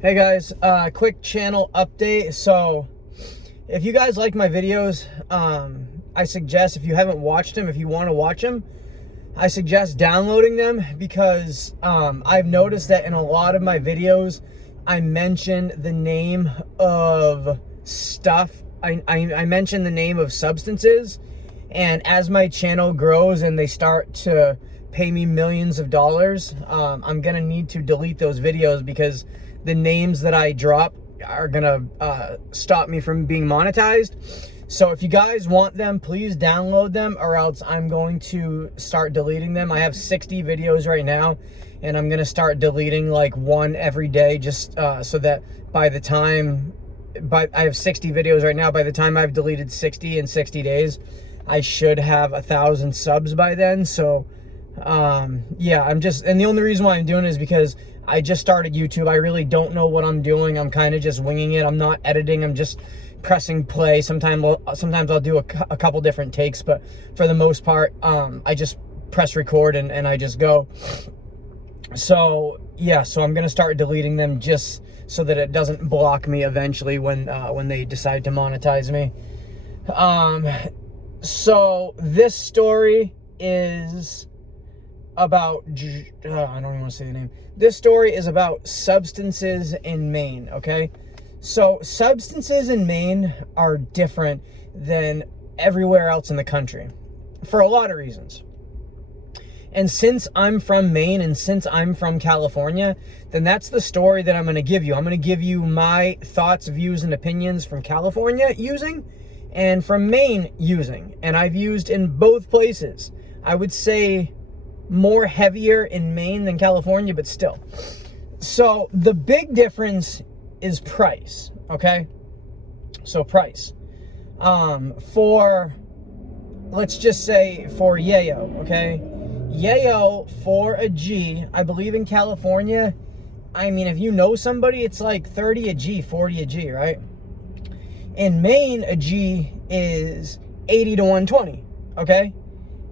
Hey guys, quick channel update. So if you guys like my videos, I suggest, if you haven't watched them, if you want to watch them, I suggest downloading them, because I've noticed that in a lot of my videos I mention the name of stuff. I mention the name of substances, and as my channel grows and they start to pay me millions of dollars, I'm gonna need to delete those videos, because the names that I drop are gonna stop me from being monetized. So if you guys want them, please download them, or else I'm going to start deleting them. I have 60 videos right now, and I'm gonna start deleting like one every day, just so that by the time, I have 60 videos right now. By the time I've deleted 60 in 60 days, I should have 1,000 subs by then. So yeah, and the only reason why I'm doing it is because I just started YouTube. I really don't know what I'm doing. I'm kind of just winging it. I'm not editing. I'm just pressing play. Sometimes I'll do a couple different takes, but for the most part, I just press record and I just go. So yeah, so I'm gonna start deleting them just so that it doesn't block me eventually when they decide to monetize me. So this story is about, I don't even want to say the name. This story is about substances in Maine, okay? So substances in Maine are different than everywhere else in the country for a lot of reasons. And since I'm from Maine and since I'm from California, then that's the story that I'm going to give you. I'm going to give you my thoughts, views, and opinions from California using and from Maine using. And I've used in both places. I would say more heavier in Maine than California, but still. So the big difference is price, okay? So price. For, let's just say for yayo, okay? Yayo for a G, I believe in California, I mean, if you know somebody, it's like 30 a G, 40 a G, right? In Maine, a G is 80 to 120, okay?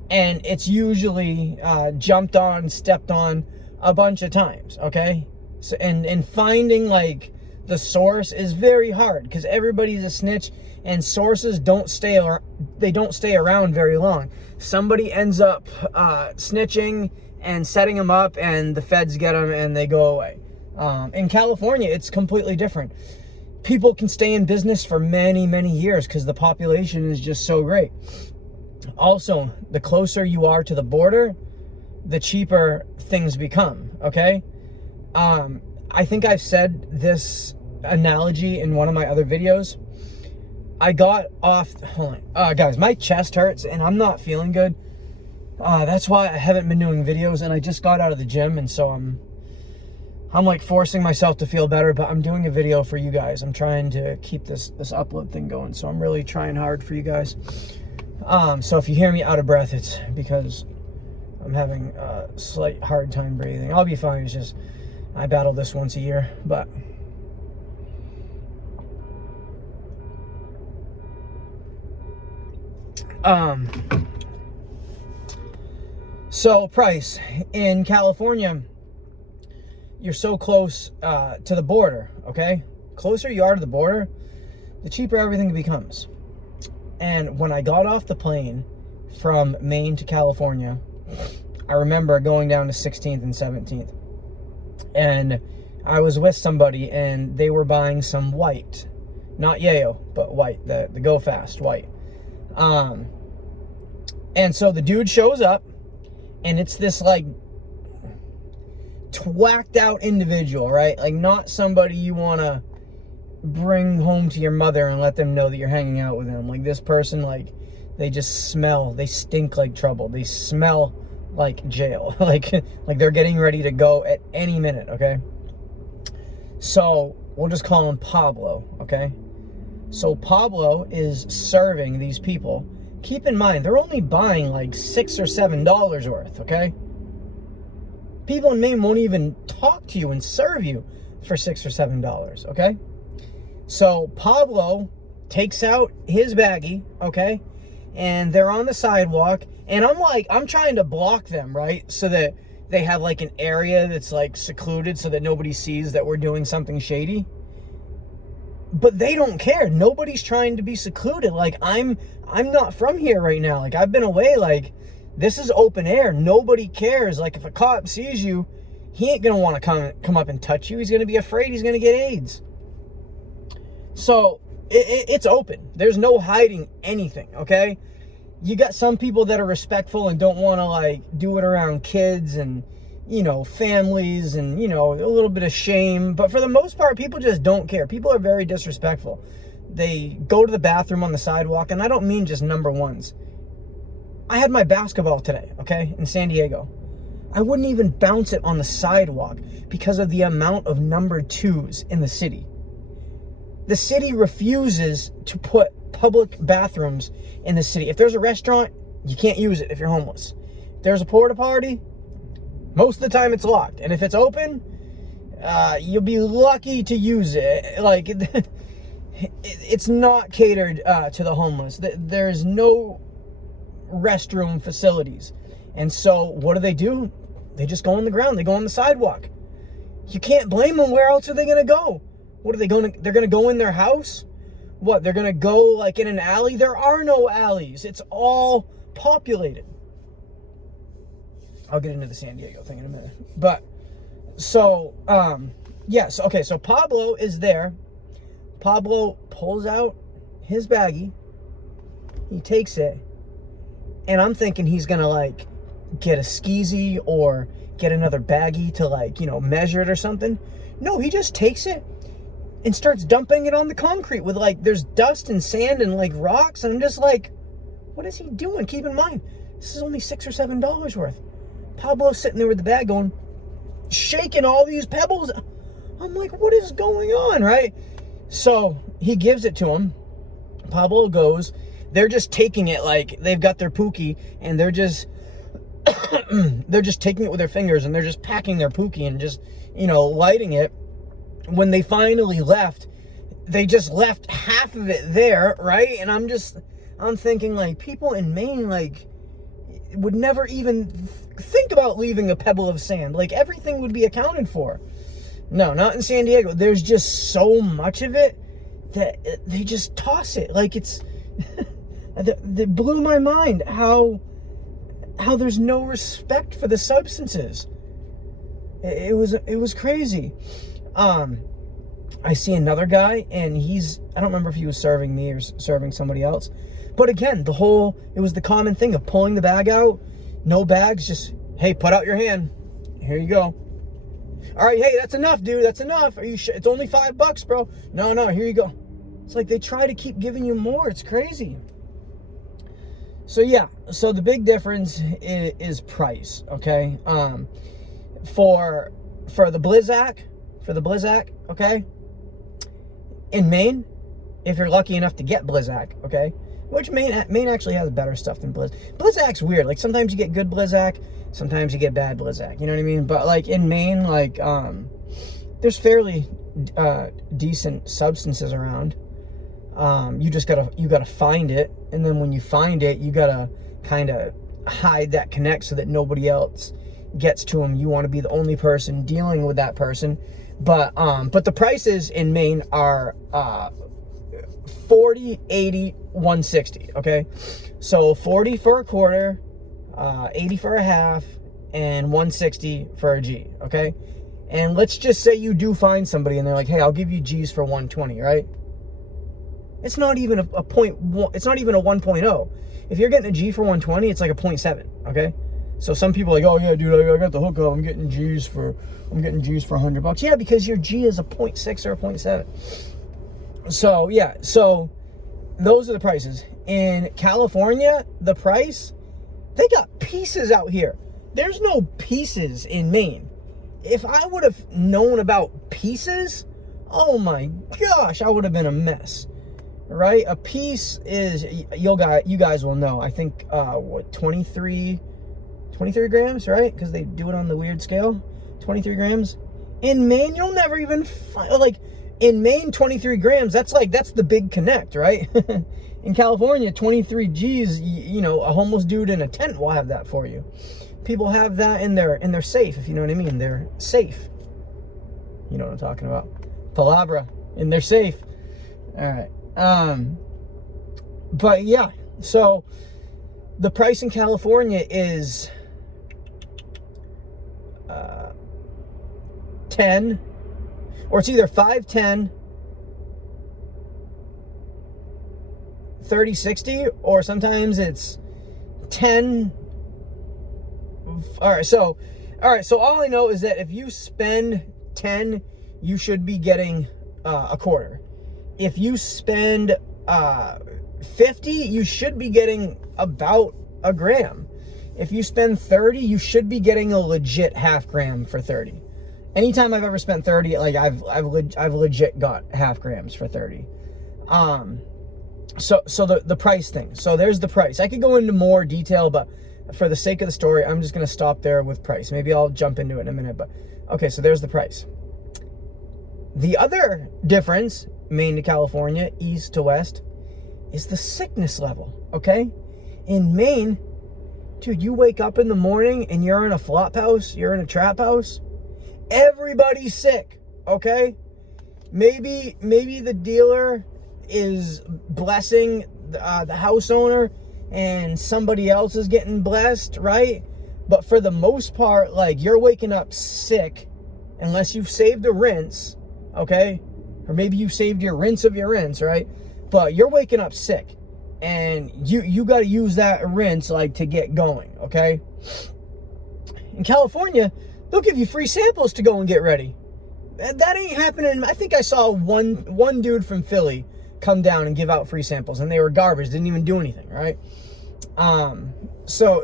And it's usually jumped on, stepped on a bunch of times, okay? So, and finding like the source is very hard, because everybody's a snitch, and sources don't stay around very long. Somebody ends up snitching and setting them up, and the feds get them and they go away. In California, it's completely different. People can stay in business for many, many years because the population is just so great. Also, the closer you are to the border, the cheaper things become, okay? I think I've said this analogy in one of my other videos. I got off, hold on, guys, my chest hurts and I'm not feeling good. That's why I haven't been doing videos, and I just got out of the gym, and so I'm like forcing myself to feel better, but I'm doing a video for you guys. I'm trying to keep this upload thing going, so I'm really trying hard for you guys. So if you hear me out of breath, it's because I'm having a slight hard time breathing. I'll be fine. It's just I battle this once a year, but so price in California, you're so close to the border, okay? Closer you are to the border, the cheaper everything becomes. And when I got off the plane from Maine to California, I remember going down to 16th and 17th. And I was with somebody, and they were buying some white. Not yayo, but white. The Go Fast white. And so the dude shows up, and it's this, like, twacked out individual, right? Like, not somebody you want to bring home to your mother and let them know that you're hanging out with them. Like, this person, like, they just smell, they stink like trouble. They smell like jail. like they're getting ready to go at any minute, okay? So we'll just call him Pablo, okay? So Pablo is serving these people. Keep in mind, they're only buying like $6 or $7 worth, okay? People in Maine won't even talk to you and serve you for $6 or $7, okay? So Pablo takes out his baggie, okay? And they're on the sidewalk, and I'm trying to block them, right? So that they have like an area that's like secluded so that nobody sees that we're doing something shady. But they don't care. Nobody's trying to be secluded. Like, I'm not from here right now. Like, I've been away. Like, this is open air. Nobody cares. Like, if a cop sees you, he ain't gonna want to come up and touch you. He's gonna be afraid he's gonna get AIDS. So it's open. There's no hiding anything, okay? You got some people that are respectful and don't want to, like, do it around kids and, you know, families and, you know, a little bit of shame. But for the most part, people just don't care. People are very disrespectful. They go to the bathroom on the sidewalk, and I don't mean just number ones. I had my basketball today, okay, in San Diego. I wouldn't even bounce it on the sidewalk because of the amount of number twos in the city. The city refuses to put public bathrooms in the city. If there's a restaurant, you can't use it if you're homeless. If there's a porta potty, most of the time it's locked. And if it's open, you'll be lucky to use it. Like, it's not catered to the homeless. There's no restroom facilities. And so what do? They just go on the ground. They go on the sidewalk. You can't blame them. Where else are they going to go? What are they going to? They're going to go in their house? What? They're going to go like in an alley? There are no alleys. It's all populated. I'll get into the San Diego thing in a minute. But, so, yes, okay, so Pablo is there. Pablo pulls out his baggie. He takes it. And I'm thinking he's going to, like, get a skeezy or get another baggie to, like, you know, measure it or something. No, he just takes it and starts dumping it on the concrete with, like, there's dust and sand and, like, rocks. And I'm just like, what is he doing? Keep in mind, this is only $6 or $7 worth. Pablo's sitting there with the bag going, shaking all these pebbles. I'm like, what is going on, right? So he gives it to him. Pablo goes. They're just taking it like they've got their pookie, and they're just taking it with their fingers, and they're just packing their pookie and just, you know, lighting it. When they finally left, they just left half of it there, right? And I'm thinking, like, people in Maine, like, would never even think about leaving a pebble of sand. Like, everything would be accounted for. No, not in San Diego. There's just so much of it that they just toss it. Like, it's that blew my mind how there's no respect for the substances. It was crazy. I see another guy, and I don't remember if he was serving me or serving somebody else. But again, it was the common thing of pulling the bag out, no bags, just, hey, put out your hand. Here you go. All right, hey, that's enough, dude. That's enough. Are you sure? It's only $5, bro. No, here you go. It's like they try to keep giving you more. It's crazy. So yeah, so the big difference is price, okay? For the Blizzak, okay? In Maine, if you're lucky enough to get Blizzak, okay? Which Maine actually has better stuff than Blizzak. Blizzak's weird. Like, sometimes you get good Blizzak, sometimes you get bad Blizzak. You know what I mean? But, like, in Maine, like, there's fairly decent substances around. You gotta find it, and then when you find it, you gotta kind of hide that connect so that nobody else gets to them. You want to be the only person dealing with that person. But the prices in Maine are 40, 80, 160, okay? So 40 for a quarter, 80 for a half, and 160 for a G, okay? And let's just say you do find somebody and they're like, hey, I'll give you G's for 120, right? It's not even a point. It's not even a 1.0. If you're getting a G for 120, it's like a 0.7, okay? So some people are like, oh yeah, dude, I got the hookup. I'm getting G's for $100. Yeah, because your G is a 0.6 or a 0.7. So yeah, so those are the prices. In California, the price, they got pieces out here. There's no pieces in Maine. If I would have known about pieces, oh my gosh, I would have been a mess. Right? A piece is, you guys will know, I think, 23 grams, right? Because they do it on the weird scale. 23 grams. In Maine, you'll never even find, like, in Maine, 23 grams, that's the big connect, right? In California, 23 G's, you know, a homeless dude in a tent will have that for you. people have that in their safe, if you know what I mean. They're safe. You know what I'm talking about. Palabra, in their safe. All right. But yeah, so the price in California is 10, or it's either 5, 10, 30, 60, or sometimes it's 10. All right, so all I know is that if you spend 10, you should be getting a quarter. If you spend 50, you should be getting about a gram. If you spend 30, you should be getting a legit half gram for 30. Anytime I've ever spent 30, like I've legit got half grams for 30. So the price thing. So there's the price. I could go into more detail, but for the sake of the story, I'm just going to stop there with price. Maybe I'll jump into it in a minute, but okay, so there's the price. The other difference, Maine to California, east to west, is the sickness level, okay? In Maine, dude, you wake up in the morning and you're in a flop house, you're in a trap house, everybody's sick, okay? Maybe the dealer is blessing the house owner and somebody else is getting blessed, right? But for the most part, like, you're waking up sick unless you've saved a rinse, okay? Or maybe you saved your rinse of your rinse, right? But you're waking up sick and you got to use that rinse, like, to get going, okay? In California, they'll give you free samples to go and get ready. That ain't happening. I think I saw one dude from Philly come down and give out free samples, and they were garbage, didn't even do anything, right? So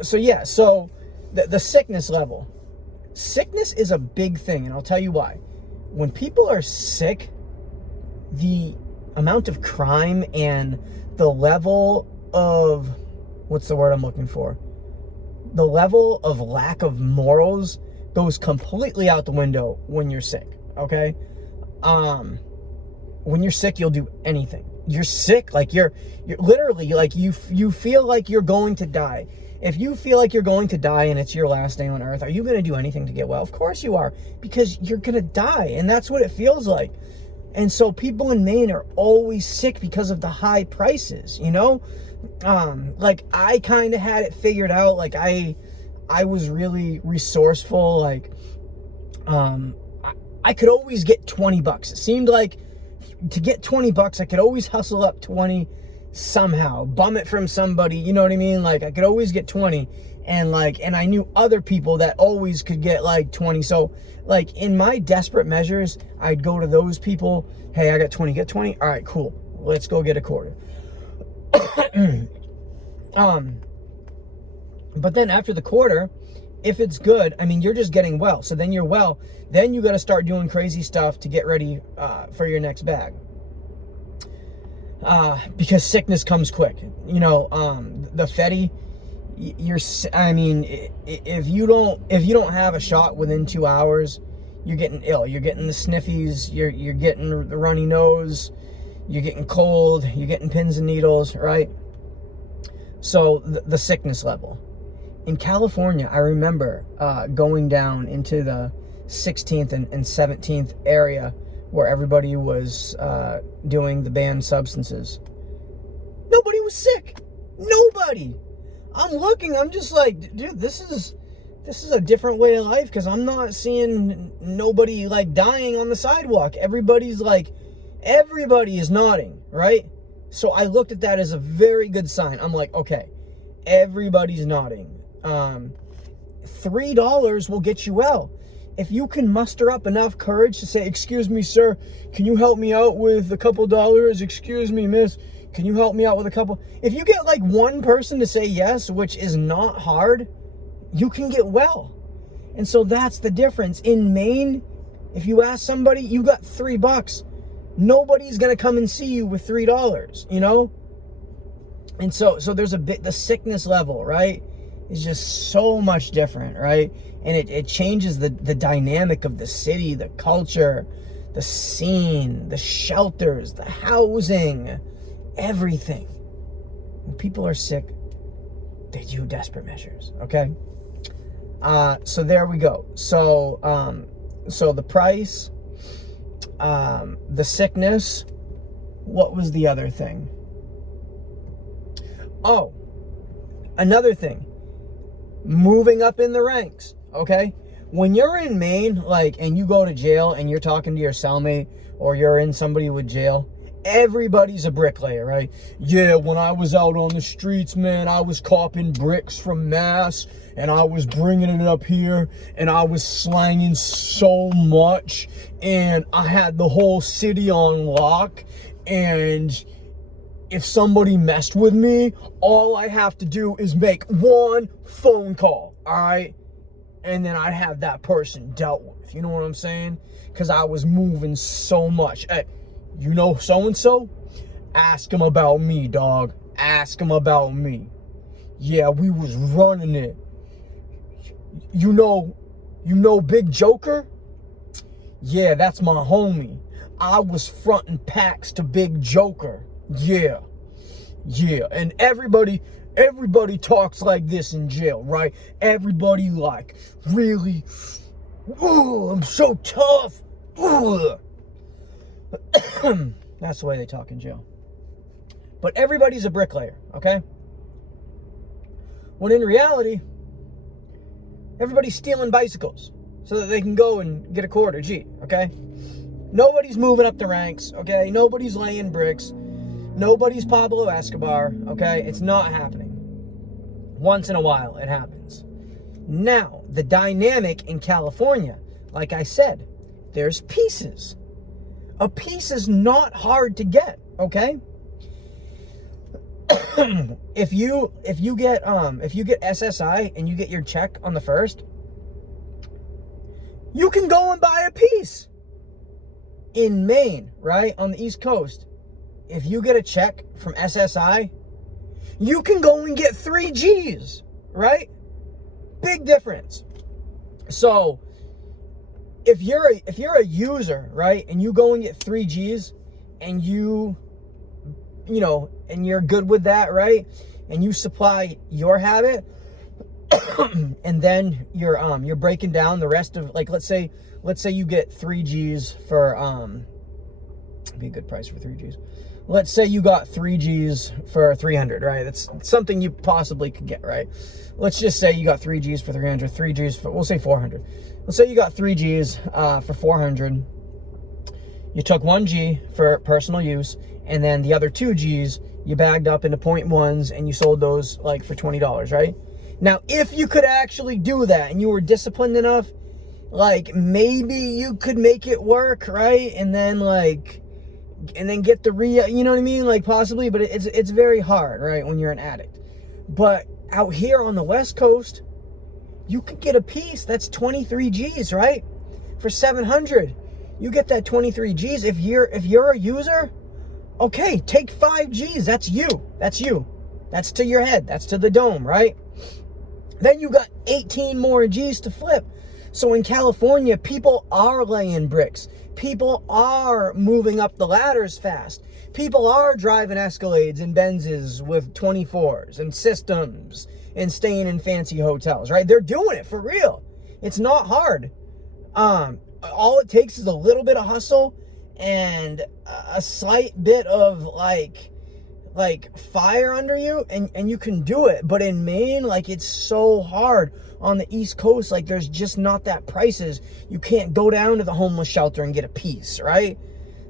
the sickness level. Sickness is a big thing, and I'll tell you why. When people are sick, the amount of crime and the level of, what's the word I'm looking for? The level of lack of morals goes completely out the window when you're sick, okay? When you're sick, you'll do anything. You're sick, like you're literally, like, you feel like you're going to die. If you feel like you're going to die and it's your last day on earth, are you going to do anything to get well? Of course you are, because you're going to die, and that's what it feels like. And so people in Maine are always sick because of the high prices, you know? Like, I kind of had it figured out. Like, I was really resourceful. Like, I could always get $20. It seemed like to get $20, I could always hustle up 20 somehow, bum it from somebody, you know what I mean? Like, I could always get 20, and I knew other people that always could get like 20. So, like, in my desperate measures, I'd go to those people. Hey, I got 20, get 20. All right, cool. Let's go get a quarter. But then after the quarter, if it's good, I mean, you're just getting well. So then you're well. Then you got to start doing crazy stuff to get ready for your next bag. Because sickness comes quick. You know, the Fetty, if you don't have a shot within 2 hours, you're getting ill. You're getting the sniffies, you're getting the runny nose, you're getting cold, you're getting pins and needles, right? So the sickness level. In California, I remember going down into the 16th and 17th area where everybody was doing the banned substances. Nobody was sick. Nobody. I'm looking, I'm just like, dude, this is a different way of life, because I'm not seeing nobody like dying on the sidewalk. Everybody is nodding, right? So I looked at that as a very good sign. I'm like, okay, everybody's nodding. $3 will get you well. If you can muster up enough courage to say, excuse me, sir, can you help me out with a couple dollars? Excuse me, miss, can you help me out with a couple? If you get like one person to say yes, which is not hard, you can get well. And so that's the difference. In Maine, if you ask somebody, you got $3, nobody's going to come and see you with $3, you know? And so there's the sickness level, right? Is just so much different, right? And it changes the dynamic of the city, the culture, the scene, the shelters, the housing, everything. When people are sick, they do desperate measures, okay? So there we go. So the price, the sickness, what was the other thing? Oh, another thing, moving up in the ranks, okay? When you're in Maine, like, and you go to jail and you're talking to your cellmate or you're in somebody with jail, everybody's a bricklayer, right? Yeah, when I was out on the streets, man, I was copping bricks from Mass and I was bringing it up here and I was slanging so much and I had the whole city on lock, and if somebody messed with me, all I have to do is make one phone call, all right? And then I'd have that person dealt with. You know what I'm saying? Because I was moving so much. Hey, you know so-and-so? Ask him about me, dog. Ask him about me. Yeah, we was running it. You know Big Joker? Yeah, that's my homie. I was fronting packs to Big Joker. Yeah. And everybody talks like this in jail, right? Everybody like, really, ooh, I'm so tough. Ooh. That's the way they talk in jail. But everybody's a bricklayer, okay? When in reality, everybody's stealing bicycles so that they can go and get a quarter G, okay? Nobody's moving up the ranks, okay? Nobody's laying bricks. Nobody's Pablo Escobar, okay? It's not happening. Once in a while, it happens. Now, the dynamic in California, like I said, there's pieces. A piece is not hard to get, okay? if you get SSI and you get your check on the 1st, you can go and buy a piece. In Maine, right, on the East Coast, if you get a check from SSI, you can go and get 3 Gs, right? Big difference. So if you're a user, right, and you go and get 3 Gs and you know, and you're good with that, right? And you supply your habit and then you're breaking down the rest of, like, let's say you get 3 Gs for be a good price for 3 Gs. Let's say you got 3 Gs for 300, right? That's something you possibly could get, right? Let's just say you got 3 Gs for 300, 3 Gs for, we'll say 400. Let's say you got 3 Gs for 400. You took 1 G for personal use, and then the other 2 Gs you bagged up into 0.1s and you sold those like for $20, right? Now, if you could actually do that and you were disciplined enough, like, maybe you could make it work, right? And then get the you know what I mean? Like, possibly, but it's very hard, right, when you're an addict. But out here on the West Coast, you could get a piece that's 23 Gs, right? For 700. You get that 23 Gs. If you're a user, okay, take 5 Gs. That's you. That's to your head. That's to the dome, right? Then you got 18 more Gs to flip. So in California, people are laying bricks. People are moving up the ladders fast. People are driving Escalades and Benzes with 24s and systems and staying in fancy hotels, right? They're doing it for real. It's not hard. All it takes is a little bit of hustle and a slight bit of like fire under you, and you can do it. But in Maine, like, it's so hard. On the East Coast, like, there's just not that prices. You can't go down to the homeless shelter and get a piece, right?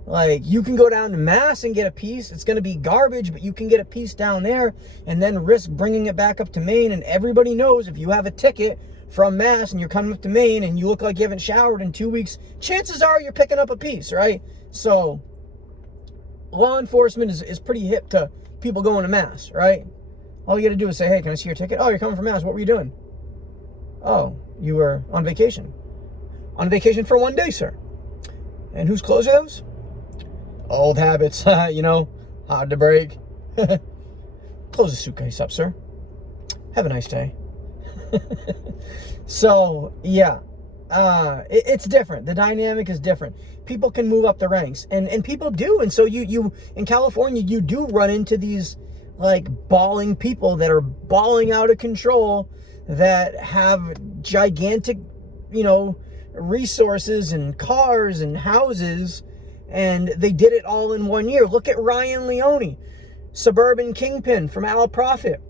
Like, you can go down to Mass and get a piece. It's going to be garbage, but you can get a piece down there and then risk bringing it back up to Maine. And everybody knows if you have a ticket from Mass and you're coming up to Maine and you look like you haven't showered in 2 weeks, chances are you're picking up a piece, right? So law enforcement is pretty hip to people going to Mass, right? All you got to do is say, hey, can I see your ticket? Oh, you're coming from Mass. What were you doing? Oh, you were on vacation. On vacation for 1 day, sir. And whose clothes are those? Old habits, you know, hard to break. Close the suitcase up, sir. Have a nice day. So, yeah, it's different. The dynamic is different. People can move up the ranks, and people do. And so you in California, you do run into these, like, bawling people that are bawling out of control, that have gigantic, resources and cars and houses, and they did it all in 1 year. Look at Ryan Leone, suburban kingpin from Al Profit.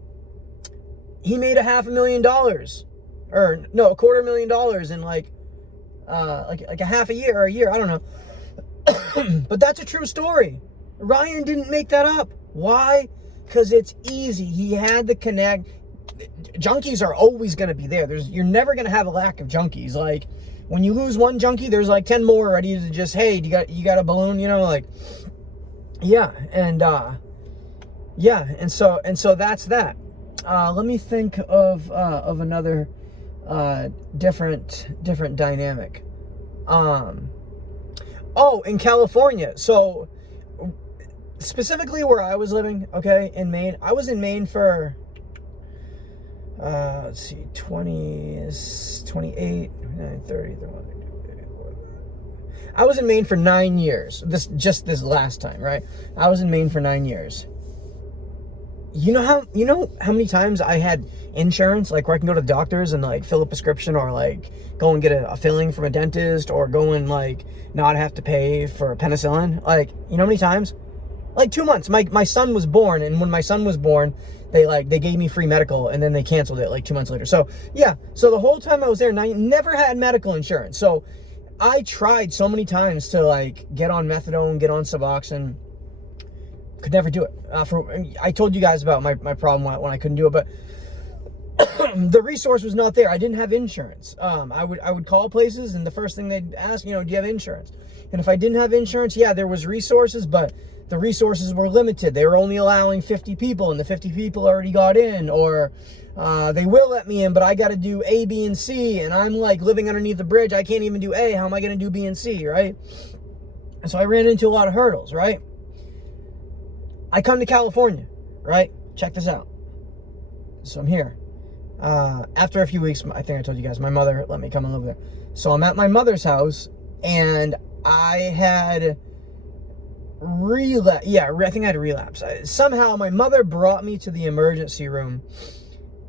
He made $500,000, or no, $250,000 in like a half a year or a year, I don't know. But that's a true story. Ryan didn't make that up. Why? Because it's easy. He had the connect. Junkies are always going to be there. You're never going to have a lack of junkies. Like, when you lose one junkie, there's like 10 more ready to just, hey, you got a balloon, like, yeah. And so that's that. Let me think of another different dynamic. In California. So specifically where I was living, okay, in Maine. I was in Maine for let's see, 28, 29, 30, 31. I was in Maine for 9 years. This last time, right? I was in Maine for 9 years. You know how many times I had insurance, like where I can go to the doctors and like fill a prescription, or like go and get a filling from a dentist, or go and like not have to pay for penicillin. Like, you know how many times? Like 2 months. My son was born, and when my son was born, they gave me free medical, and then they canceled it like 2 months later. So yeah, so the whole time I was there, I never had medical insurance. So I tried so many times to like get on methadone, get on Suboxone. Could never do it. I told you guys about my problem when I couldn't do it, but the resource was not there. I didn't have insurance. I would call places, and the first thing they'd ask, do you have insurance? And if I didn't have insurance, yeah, there was resources, but the resources were limited. They were only allowing 50 people, and the 50 people already got in, or they will let me in, but I got to do A, B, and C, and I'm like living underneath the bridge. I can't even do A. How am I going to do B and C, right? And so I ran into a lot of hurdles, right? I come to California, right? Check this out. So I'm here. After a few weeks, I think I told you guys, my mother let me come and live there. So I'm at my mother's house, and I had relapse. Yeah, I think I had a relapse. Somehow my mother brought me to the emergency room,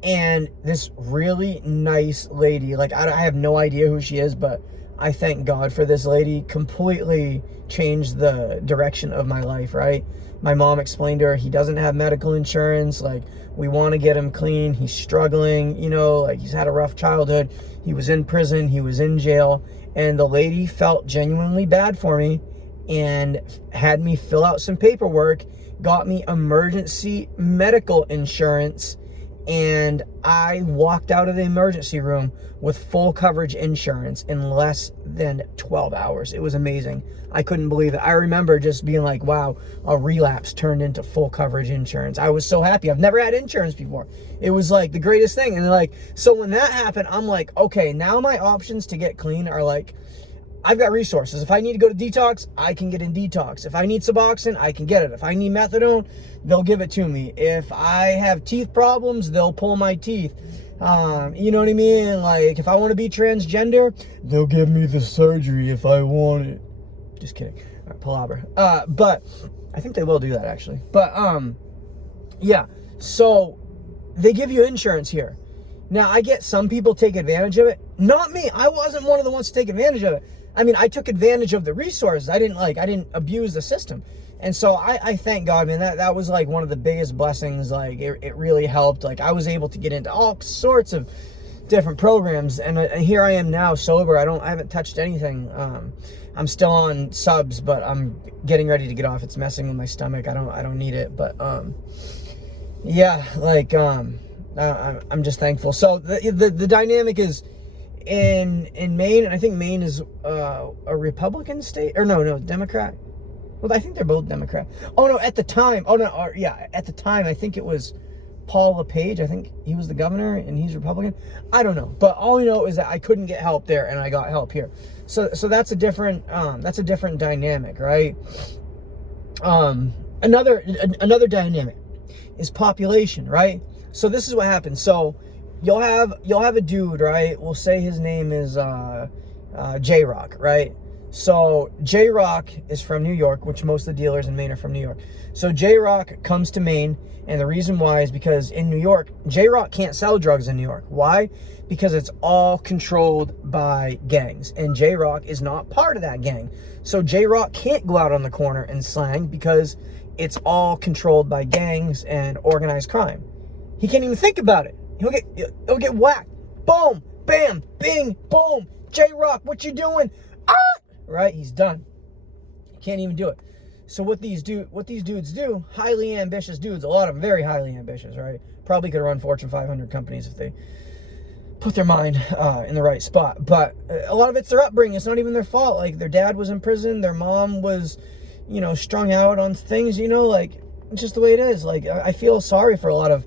and this really nice lady, like I have no idea who she is, but I thank God for this lady. Completely changed the direction of my life, right? My mom explained to her, he doesn't have medical insurance. Like, we want to get him clean. He's struggling, like he's had a rough childhood. He was in prison. He was in jail. And the lady felt genuinely bad for me and had me fill out some paperwork, got me emergency medical insurance, and I walked out of the emergency room with full coverage insurance in less than 12 hours. It was amazing. I couldn't believe it. I remember just being like, wow, a relapse turned into full coverage insurance. I was so happy. I've never had insurance before. It was like the greatest thing. And like, so when that happened, I'm like, okay, now my options to get clean are like, I've got resources. If I need to go to detox, I can get in detox. If I need Suboxone, I can get it. If I need methadone, they'll give it to me. If I have teeth problems, they'll pull my teeth. You know what I mean? Like, if I want to be transgender, they'll give me the surgery if I want it. Just kidding. All right, palaver. But I think they will do that, actually. But, yeah. So, they give you insurance here. Now, I get some people take advantage of it. Not me. I wasn't one of the ones to take advantage of it. I mean, I took advantage of the resources. I didn't abuse the system. And so I thank God, man, that was like one of the biggest blessings. Like, it really helped. Like, I was able to get into all sorts of different programs, and here I am now sober. I haven't touched anything. I'm still on subs, but I'm getting ready to get off. It's messing with my stomach. I don't need it, but yeah, like I'm just thankful. So the dynamic is in Maine, and I think Maine is a Republican state, or no, Democrat. Well, I think they're both Democrat. Oh no, at the time. Oh no, yeah, at the time I think it was Paul LePage. I think he was the governor, and he's Republican. I don't know, but all I know is that I couldn't get help there, and I got help here. So that's a different dynamic, right? Another dynamic is population, right? So this is what happens. So you'll have a dude, right? We'll say his name is J-Rock, right? So J-Rock is from New York, which most of the dealers in Maine are from New York. So J-Rock comes to Maine, and the reason why is because in New York, J-Rock can't sell drugs in New York. Why? Because it's all controlled by gangs, and J-Rock is not part of that gang. So J-Rock can't go out on the corner and slang because it's all controlled by gangs and organized crime. He can't even think about it. He'll get whacked. Boom, bam, bing, boom. J-Rock, what you doing? Ah! Right? He's done. He can't even do it. So what these dudes do, highly ambitious dudes, a lot of them very highly ambitious, right? Probably could run Fortune 500 companies if they put their mind in the right spot. But a lot of it's their upbringing. It's not even their fault. Like, their dad was in prison. Their mom was, strung out on things, like, it's just the way it is. Like, I feel sorry for a lot of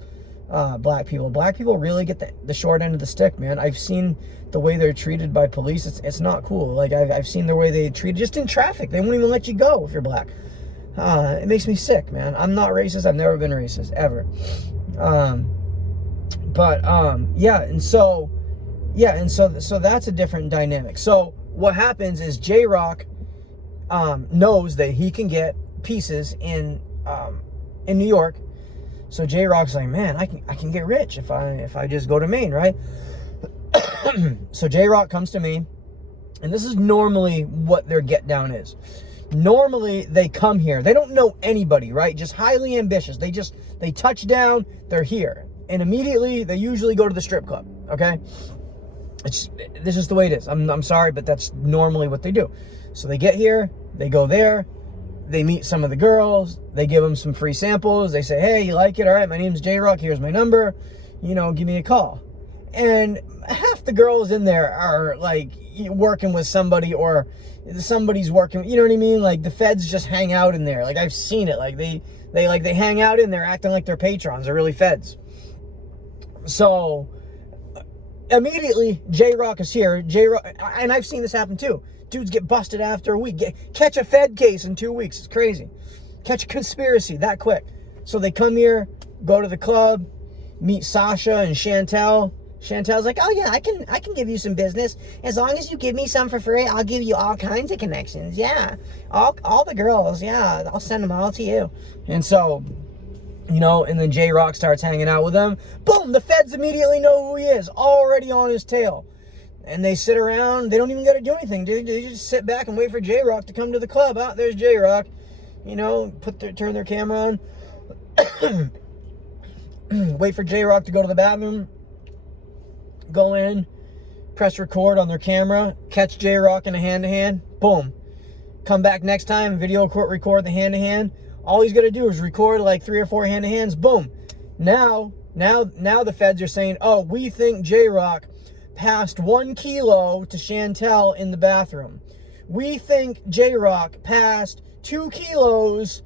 black people. Black people really get the short end of the stick, man. I've seen the way they're treated by police. It's not cool. Like, I've seen the way they treat just in traffic. They won't even let you go if you're black. It makes me sick, man. I'm not racist. I've never been racist, ever. So that's a different dynamic. So what happens is J-Rock knows that he can get pieces in New York. So J-Rock's like, man, I can get rich if I just go to Maine, right? So J-Rock comes to Maine, and this is normally what their get down is. Normally they come here, they don't know anybody, right? Just highly ambitious. They touch down, they're here, and immediately they usually go to the strip club. Okay, this is the way it is. I'm sorry, but that's normally what they do. So they get here, they go there, they meet some of the girls, they give them some free samples, they say, hey, you like it? All right, my name's J-Rock, here's my number, give me a call. And half the girls in there are like working with somebody, or somebody's working, you know what I mean? Like, the feds just hang out in there. Like, I've seen it. Like, they hang out in there acting like they're patrons. They're really feds. So immediately J-Rock is here. J-Rock, and I've seen this happen too. Dudes get busted after a week. Catch a Fed case in 2 weeks. It's crazy. Catch a conspiracy that quick. So they come here, go to the club, meet Sasha and Chantel. Chantel's like, oh yeah, I can give you some business. As long as you give me some for free, I'll give you all kinds of connections. Yeah. All the girls, yeah, I'll send them all to you. And so, and then J-Rock starts hanging out with them. Boom, the feds immediately know who he is, already on his tail. And they sit around, they don't even got to do anything, dude. They just sit back and wait for J-Rock to come to the club. Oh, there's J-Rock. Turn their camera on. Wait for J-Rock to go to the bathroom. Go in, press record on their camera, catch J-Rock in a hand-to-hand, boom. Come back next time, record the hand-to-hand. All he's gonna do is record like 3 or 4 hand-to-hands, boom. Now the feds are saying, oh, we think J-Rock passed 1 kilo to Chantel in the bathroom. We think J-Rock passed 2 kilos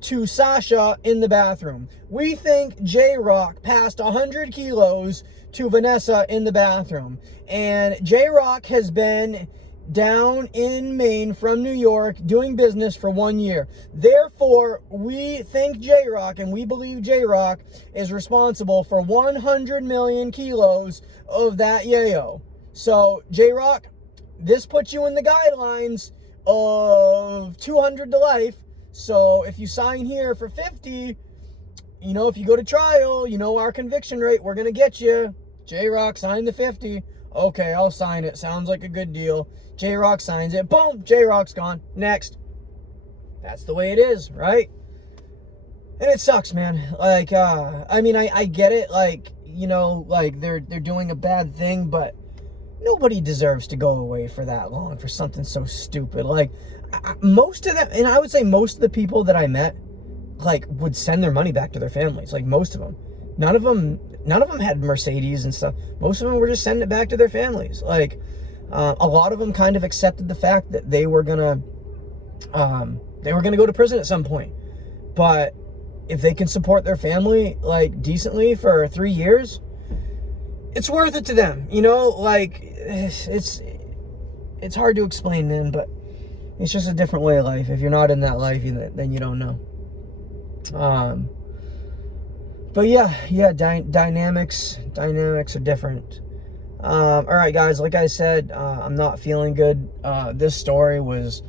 to Sasha in the bathroom. We think J-Rock passed 100 kilos to Vanessa in the bathroom. And J-Rock has been down in Maine from New York doing business for 1 year. Therefore, we think J-Rock, and we believe J-Rock is responsible for 100 million kilos of that yayo. So, J-Rock, this puts you in the guidelines of 200 to life. So, if you sign here for 50, if you go to trial, our conviction rate, we're going to get you. J-Rock, sign the 50. Okay, I'll sign it. Sounds like a good deal. J-Rock signs it. Boom, J-Rock's gone. Next. That's the way it is, right? And it sucks, man. Like, I get it. Like, they're doing a bad thing, but nobody deserves to go away for that long for something so stupid. Like, most of them, and I would say most of the people that I met, like, would send their money back to their families. Like, most of them. None of them had Mercedes and stuff. Most of them were just sending it back to their families. Like, a lot of them kind of accepted the fact that they were gonna go to prison at some point. But if they can support their family, like, decently for 3 years, it's worth it to them. Like, it's hard to explain, man, but it's just a different way of life. If you're not in that life, then you don't know. But yeah, dynamics are different. All right, guys, like I said, I'm not feeling good. This story was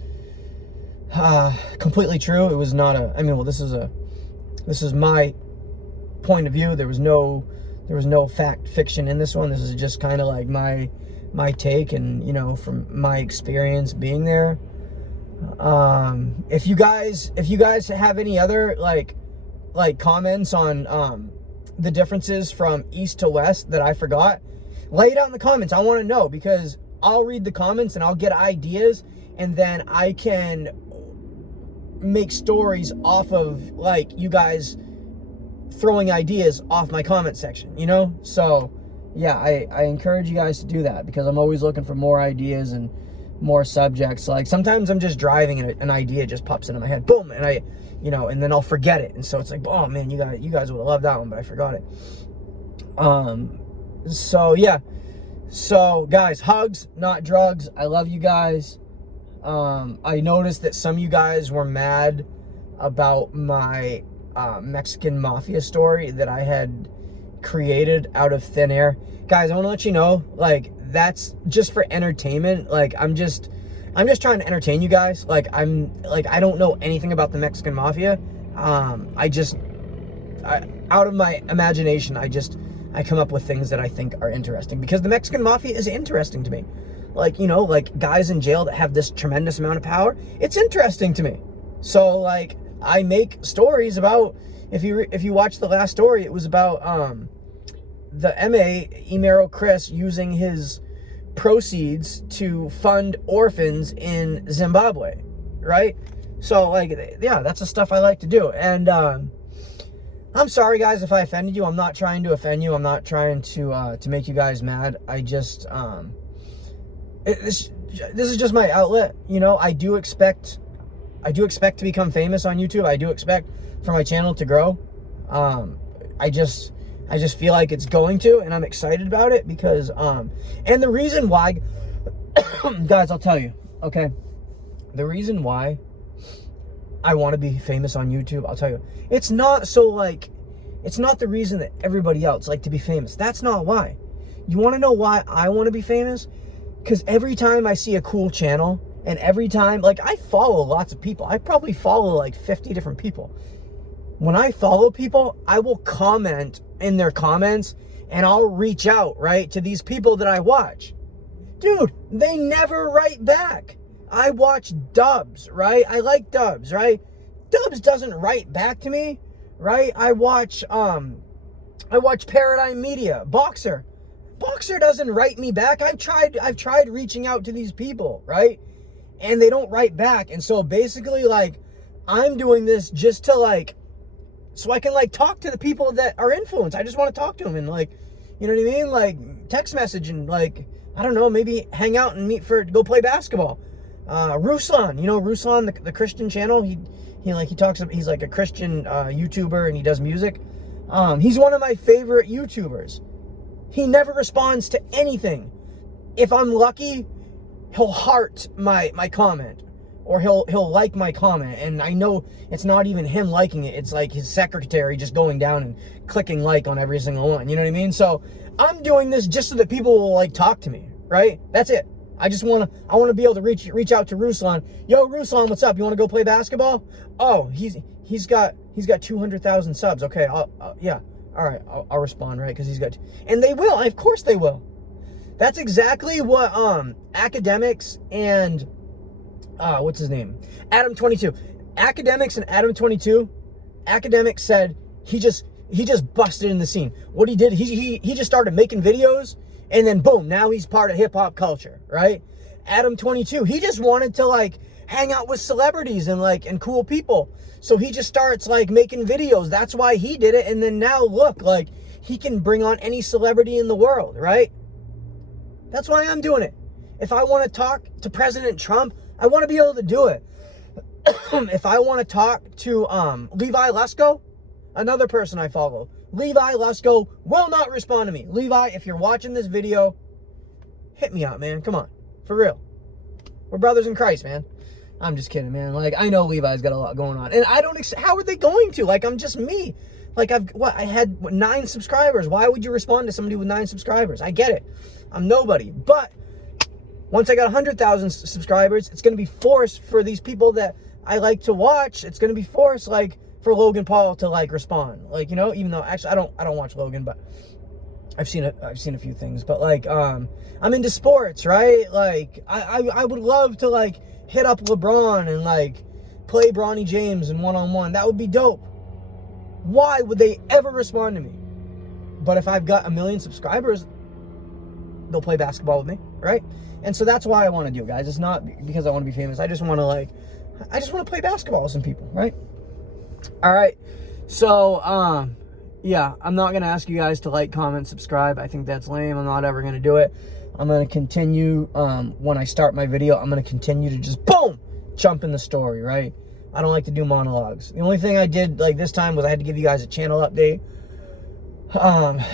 completely true. It was not a, I mean, well, this is my point of view. There was no fact fiction in this one. This is just kind of like my take, and you know, from my experience being there. If you guys have any other like comments on the differences from east to west that I forgot, lay it out in the comments. I want to know, because I'll read the comments and I'll get ideas, and then I can make stories off of like you guys throwing ideas off my comment section, you know? So yeah, I encourage you guys to do that, because I'm always looking for more ideas and more subjects. Like sometimes I'm just driving and an idea just pops into my head, boom, and I, you know, and then I'll forget it, and so it's like, oh man, you guys would have loved that one, but I forgot it. So yeah, so guys, hugs, not drugs. I love you guys. I noticed that some of you guys were mad about my Mexican mafia story that I had created out of thin air. Guys, I want to let you know, like, that's just for entertainment. Like, I'm just trying to entertain you guys. Like, I don't know anything about the Mexican mafia. Out of my imagination, I come up with things that I think are interesting, because the Mexican mafia is interesting to me. Like, you know, like guys in jail that have this tremendous amount of power. It's interesting to me. So like, I make stories about, if you watch the last story, it was about the Emero Chris using his proceeds to fund orphans in Zimbabwe, right? So like, yeah, that's the stuff I like to do. And I'm sorry guys if I offended you. I'm not trying to offend you. I'm not trying to make you guys mad. I just this is just my outlet, you know. I do expect to become famous on YouTube. I do expect for my channel to grow. I just feel like it's going to, and I'm excited about it, because and the reason why guys, I'll tell you, okay, the reason why I want to be famous on YouTube, I'll tell you, it's not the reason that everybody else like to be famous. That's not why. You want to know why I want to be famous? Because every time I see a cool channel, and every time, like, I follow lots of people. I probably follow like 50 different people. When I follow people, I will comment in their comments, and I'll reach out, right, to these people that I watch. Dude, they never write back. I watch Dubs, right? I like Dubs, right? Dubs doesn't write back to me, right? I watch Paradigm Media, Boxer. Boxer doesn't write me back. I've tried reaching out to these people, right? And they don't write back. And so basically, like, I'm doing this just to, like, so I can, like, talk to the people that are influenced. I just want to talk to them and, like, you know what I mean? Like, text message and, like, I don't know, maybe hang out and meet go play basketball. Ruslan, you know, Ruslan, the Christian channel, he talks, he's like a Christian YouTuber, and he does music. He's one of my favorite YouTubers. He never responds to anything. If I'm lucky, he'll heart my comment, or he'll like my comment, and I know it's not even him liking it. It's like his secretary just going down and clicking like on every single one. You know what I mean? So I'm doing this just so that people will, like, talk to me, right? That's it. I want to be able to reach out to Ruslan. Yo, Ruslan, what's up? You want to go play basketball? Oh, he's got 200,000 subs. Okay, yeah. All right, I'll respond, right? Because he's got, and they will. Of course they will. That's exactly what Academics and what's his name? Adam22. Academics and Adam22. Academics said he just busted in the scene. What he did, he just started making videos, and then boom, now he's part of hip hop culture, right? Adam22, he just wanted to, like, hang out with celebrities and cool people. So he just starts, like, making videos. That's why he did it. And then now look, like, he can bring on any celebrity in the world, right? That's why I'm doing it. If I want to talk to President Trump, I want to be able to do it. If I want to talk to Levi Lusko, another person I follow, Levi Lusko will not respond to me. Levi, if you're watching this video, hit me up, man. Come on. For real. We're brothers in Christ, man. I'm just kidding, man. Like, I know Levi's got a lot going on. And I don't, how are they going to? Like, I'm just me. Like, I had 9 subscribers. Why would you respond to somebody with 9 subscribers? I get it. I'm nobody. But once I got 100,000 subscribers, it's going to be forced for these people that I like to watch. It's going to be forced, like, for Logan Paul to, like, respond. Like, you know, even though, actually, I don't watch Logan, but I've seen a few things. But, like, I'm into sports, right? Like, I would love to, like, hit up LeBron and, like, play Bronny James in one-on-one. That would be dope. Why would they ever respond to me? But if I've got 1 million subscribers, they'll play basketball with me, right? And so that's why I want to do it, guys. It's not because I want to be famous. I just want to play basketball with some people, right? All right. So, yeah, I'm not going to ask you guys to like, comment, subscribe. I think that's lame. I'm not ever going to do it. I'm going to continue, when I start my video, I'm going to continue to just, boom, jump in the story, right? I don't like to do monologues. The only thing I did, like, this time was I had to give you guys a channel update.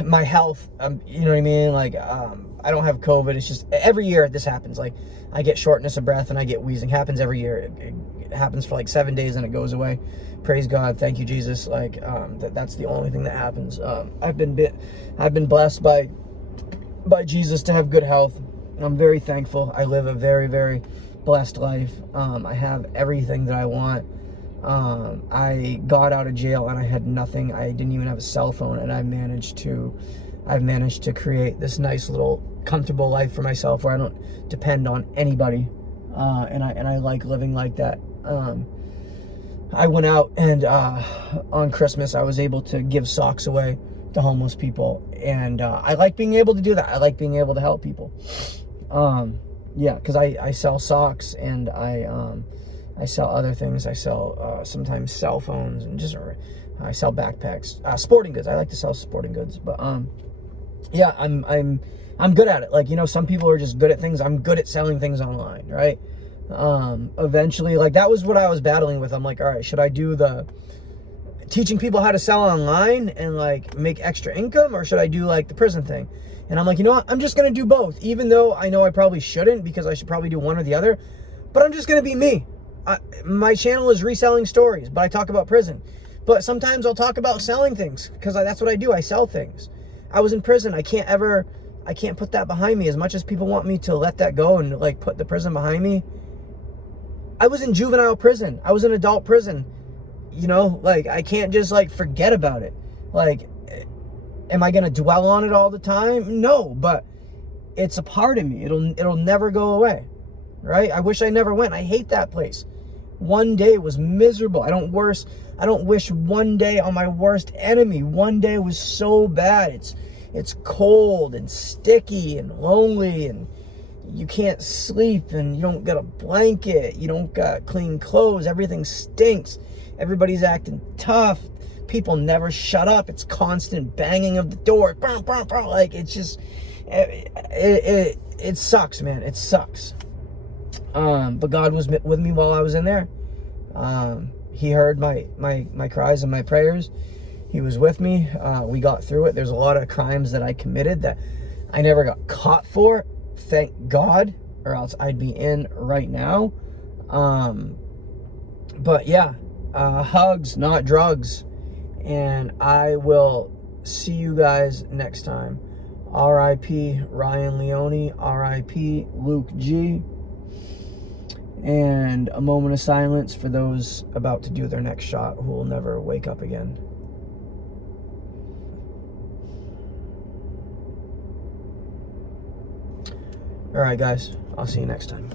My health, you know what I mean? Like, I don't have COVID. It's just every year this happens. Like, I get shortness of breath and I get wheezing. Happens every year. It happens for like 7 days and it goes away. Praise God. Thank you, Jesus. Like, that's the only thing that happens. I've been blessed by Jesus to have good health. And I'm very thankful. I live a very, very blessed life. I have everything that I want. I got out of jail and I had nothing. I didn't even have a cell phone, and I've managed to create this nice little comfortable life for myself where I don't depend on anybody. And I like living like that. I went out and on Christmas I was able to give socks away to homeless people, and I like being able to do that. I like being able to help people. Yeah, because I sell socks, and I sell other things. I sell sometimes cell phones, and just I sell backpacks, sporting goods. I like to sell sporting goods, but yeah, I'm good at it. Like, you know, some people are just good at things. I'm good at selling things online, right? Eventually, like, that was what I was battling with. I'm like, all right, should I do the teaching people how to sell online and like make extra income, or should I do like the prison thing? And I'm like, you know what? I'm just gonna do both, even though I know I probably shouldn't, because I should probably do one or the other. But I'm just gonna be me. My channel is reselling stories, but I talk about prison. But sometimes I'll talk about selling things, because that's what I do. I sell things. I was in prison. I can't put that behind me. As much as people want me to let that go and like put the prison behind me, I was in juvenile prison. I was in adult prison. You know, like, I can't just like forget about it. Like, am I gonna dwell on it all the time? No, but it's a part of me. It'll never go away, right? I wish I never went. I hate that place. One day was miserable. I don't wish one day on my worst enemy. One day was so bad. It's cold and sticky and lonely, and you can't sleep, and you don't got a blanket. You don't got clean clothes. Everything stinks. Everybody's acting tough. People never shut up. It's constant banging of the door. Like, it's just, it sucks, man. It sucks. But God was with me while I was in there. He heard my cries and my prayers. He was with me. We got through it. There's a lot of crimes that I committed that I never got caught for. Thank God, or else I'd be in right now. But yeah, hugs, not drugs. And I will see you guys next time. R.I.P. Ryan Leone. R.I.P. Luke G. And a moment of silence for those about to do their next shot who will never wake up again. All right, guys. I'll see you next time.